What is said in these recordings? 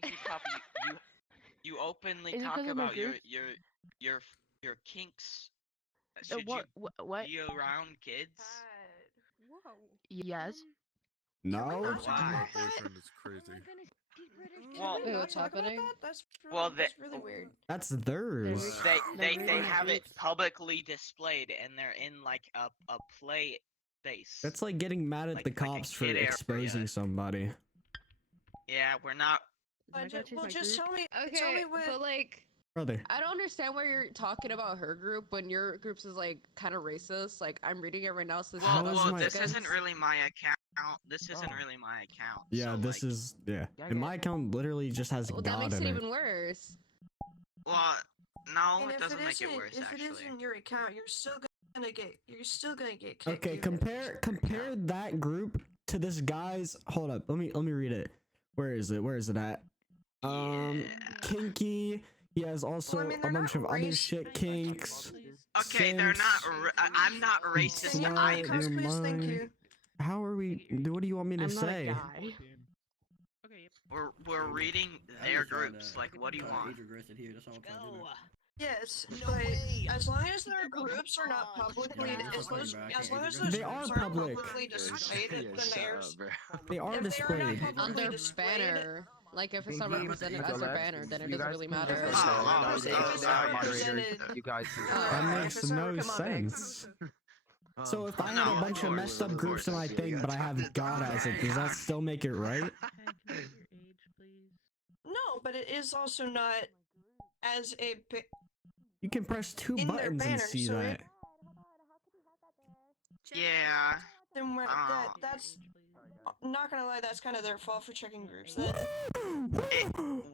think you probably you openly Is it talk 'cause of my about your group? your kinks. The Should what? you What? be around kids? Whoa. Yes. No. Not talk Why? about that? boyfriend is crazy. Oh my goodness, secretive. Well- Can we Wait, not what's talk about happening? that? That's really, Well, that's really weird. That's theirs. They're They reading have it groups. publicly displayed, and they're in like a play space. That's like getting mad at Like- the like a cops for kid area. exposing somebody. Yeah, we're not. Am I gonna change Well, my just group? tell me. Tell Okay, me what. but like, Brother. I don't understand why you're talking about her group when your group's is like kind of racist. Like, I'm reading it right now. So How Well, is well, my- this isn't really my account. This isn't really my account. Yeah, so, this like, is and my account literally just has Well, that God makes in it it. even worse. Well, no, And it if doesn't it make it isn't, worse. if it Actually. isn't your account, you're still gonna get kicked. Okay, even if it's compare that group to this guy's. Hold up, let me read it. Where is it? Where is it at? Yeah. Kinky. He has also Well, I mean, a they're bunch not of other race- shit kinks. Okay, they're not. Simps, I'm not racist Slut, either. your Cosplays, thank mind. you. How are we? What do you want me to I'm not a say? guy. We're reading their groups. Like, what do you want? Yes, No but way. as long as their groups are not publicly, as long as those They groups are aren't public. publicly displayed, then there's. They are If they are not displayed. On publicly their displayed, banner. Like, if it's not Pinky, represented you as a go banner, then it You doesn't guys really can matter. just If go it's Oh, not oh, represented- oh, if it's not oh, represented, You guys That if makes it's not no represented- sense. So if I No, have a of bunch of course, messed up of groups in my course. thing, but I have God as it, does that still make it right? No, but it is also not as a. You can press two In their buttons and banner, see so that. Yeah. Then what, Oh. that's not gonna lie, that's kind of their fault for checking groups. Then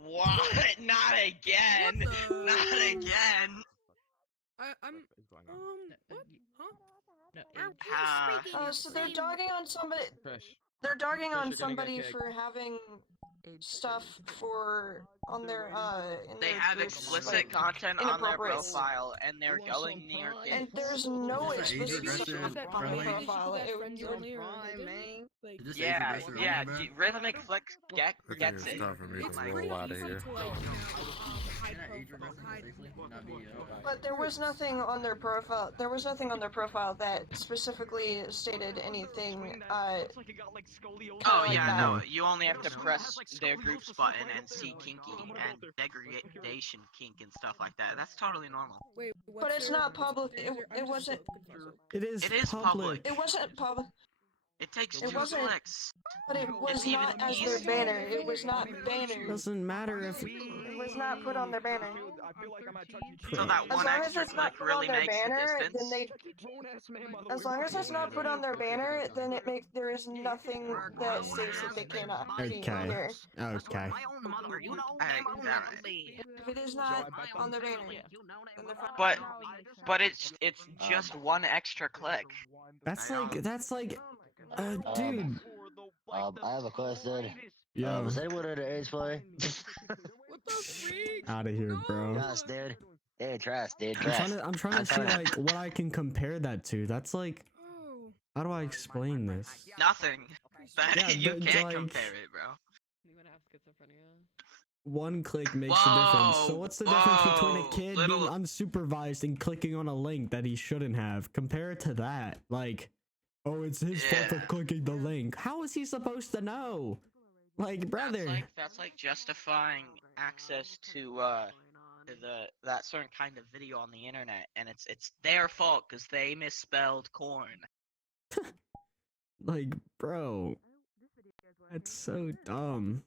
What? Not again. What the- Not again. I'm. What? Huh? Ah. so they're dogging on somebody. They're dogging on somebody for having stuff on their in They their have groups, explicit like, content on their inappropriate profile, and they're yelling near And kids. there's no Is it explicit age-aggressive, stuff on the friendly? profile. Is this Yeah, age-aggressive yeah. or not? Rhythmic Flex Okay, gets it's it. time for me It's to pretty roll out of easy here. to like, hide But there was nothing on their profile. There was nothing on their profile that specifically stated anything. Oh like yeah, that. no. You only have to press their groups button and see kinky and degradation kink and stuff like that. That's totally normal. Wait, But it's not public. It wasn't. It is, It is public. It wasn't public. It takes It 2 wasn't- clicks. But it was It's even not as their easier. banner. It was not banner. Doesn't matter if It was not put on their banner. So that As one long as extra it's not click put on really their makes banner, the then distance. they. As long as it's not put on their banner, then it makes there is nothing that states that they cannot be Okay. there. Okay. Alright. If it is not on their banner, then they're fine. But it's just one extra click. That's like dude. I have a question. Yo, Is anyone underage play? What the freak? out of here, bro. Trash, dude. Yeah, trash, dude. I'm Trash. trying to see like what I can compare that to. That's like, Oh. how do I explain this? Nothing. That Yeah, you but, can't like- compare it, bro. Anyone have schizophrenia? One click makes a difference. So Whoa, what's the difference between a whoa, kid little- being unsupervised and clicking on a link that he shouldn't have? Compare it to that. Like, oh, it's his fault for Yeah. clicking the link. How is he supposed to know? Like, brother. That's like justifying access to that certain kind of video on the internet, and it's their fault because they misspelled corn. Like, bro. That's so dumb.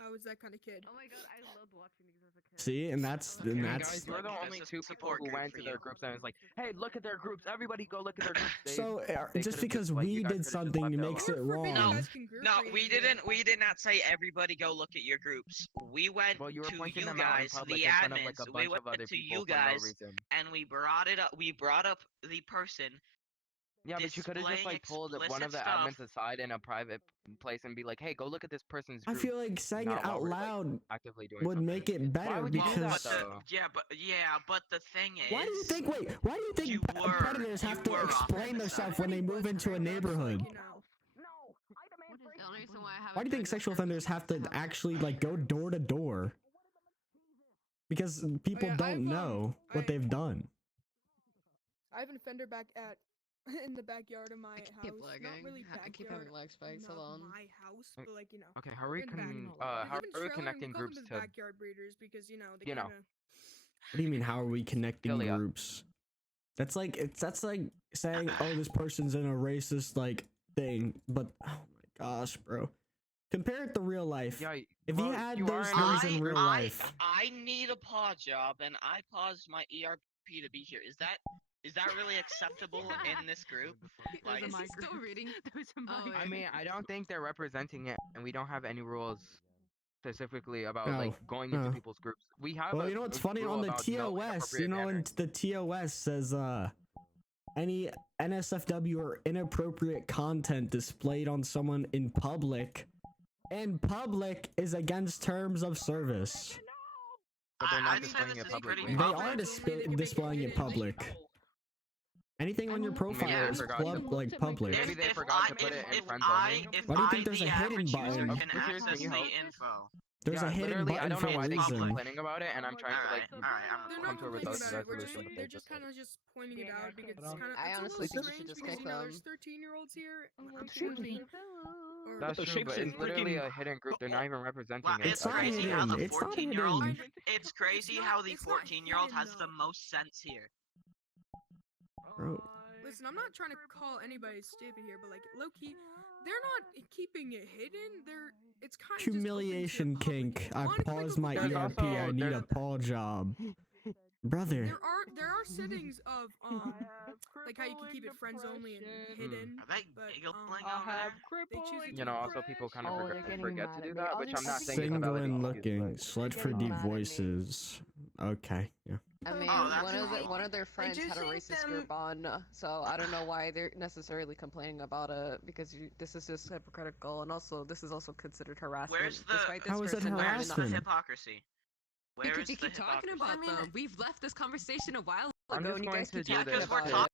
I was that kind of kid. Oh my god, I loved watching these as a kid. See, and that's Okay, and guys, that's You're the Like, only that's a two people support who group went for to you. their groups and was like, "Hey, look at their groups. Everybody go look at their groups." so they just could've because like, we you guys did could've just something left makes it We're forbidden No, wrong. guys can group No, raid we you. didn't. We did not say everybody go look at your groups. We went Well, you were to pointing you them out in guys, public the in front of like a admins. We bunch went of other to people you for no guys, reason. and we brought it up. We brought up the person. Yeah, but you could have just displaying like pulled one explicit of the stuff. admins aside in a private place and be like, "Hey, go look at this person's I group." feel like saying it not while out we're, like, loud actively doing would something. make it Why better would you do that because though? But the thing is. why do you think you were- predators you have to were explain off themselves the when they move into a neighborhood? You know. The only reason why I Why do you think sexual offenders have to actually like go door to door? Because people yeah, don't know what they've done. I have an offender back at in the backyard of my I house. keep Not lagging. really I keep backyard. having lag spikes. Not Hold on. my house, but like Okay, how are we in the back. how They live in are we trailer, and connecting we call groups them the to backyard breeders because they you know? kind of. What do you mean? How are we connecting Philia. groups? That's like saying, oh, this person's in a racist like thing. But oh my gosh, bro, compare it to real life. Yeah, If well, you had you those are in a things in real life, I need a paw job, and I paused my ERP to be here. Is that really acceptable in this group? Like, Is he still reading? Oh, I mean, I don't think they're representing it, and we don't have any rules specifically about No, like going into no. people's groups. We have well, a you know what's a funny rule on the about no TOS, inappropriate you know, bannering. and the TOS says any NSFW or inappropriate content displayed on someone in public is against terms of service. But they're not I'd say displaying this it is publicly. pretty They public. are displaying it public. Anything on your profile Maybe they is forgot to- like public. Maybe they forgot to put it in friends only. Why do you think there's a hidden button? Can Can access you the help? info. There's a hidden literally, I button don't for know a why they keep reason. complaining about it, and I'm trying to like They're come not to a complaining about it. resolution. They're just kind of just pointing it out because it's kind of I it's a honestly little think you should strange just because kick there's them. 13-year-olds here. I'm That's true, but it's literally a hidden group. They're not even representing Wow, it. it's It's not crazy how hidden. the It's not 14-year-old. hidden. It's crazy how the 14-year-old has the most sense here. Bro. Listen, I'm not trying to call anybody stupid here, but like low key, they're not keeping it hidden. It's kind of Humiliation kink. I paused my There's ERP. I also- need a there's- paw job. Brother. There are settings of like how you can keep it friends only and hidden. Are they But giggling I over there? they choose to You do know, it. also people kind of Oh, they're getting forget mad to do at me. that, I'll which just I'm not saying is a Single valid and excuse, looking. but- Slut for getting deep mad at me. voices. Okay, yeah. I mean, Oh, that's one of their friends do had a think racist them- group on, so I don't know why they're necessarily complaining about it because this is just hypocritical, and also this is also considered harassment. Where's the- despite this How is it person not Where's even the harassment? hypocrisy? Where Because is you the keep talking hypocrisy? about I mean, them. We've left this conversation a while I'm ago, just and you going guys to keep do Yeah, talking this because we're about to- it. talking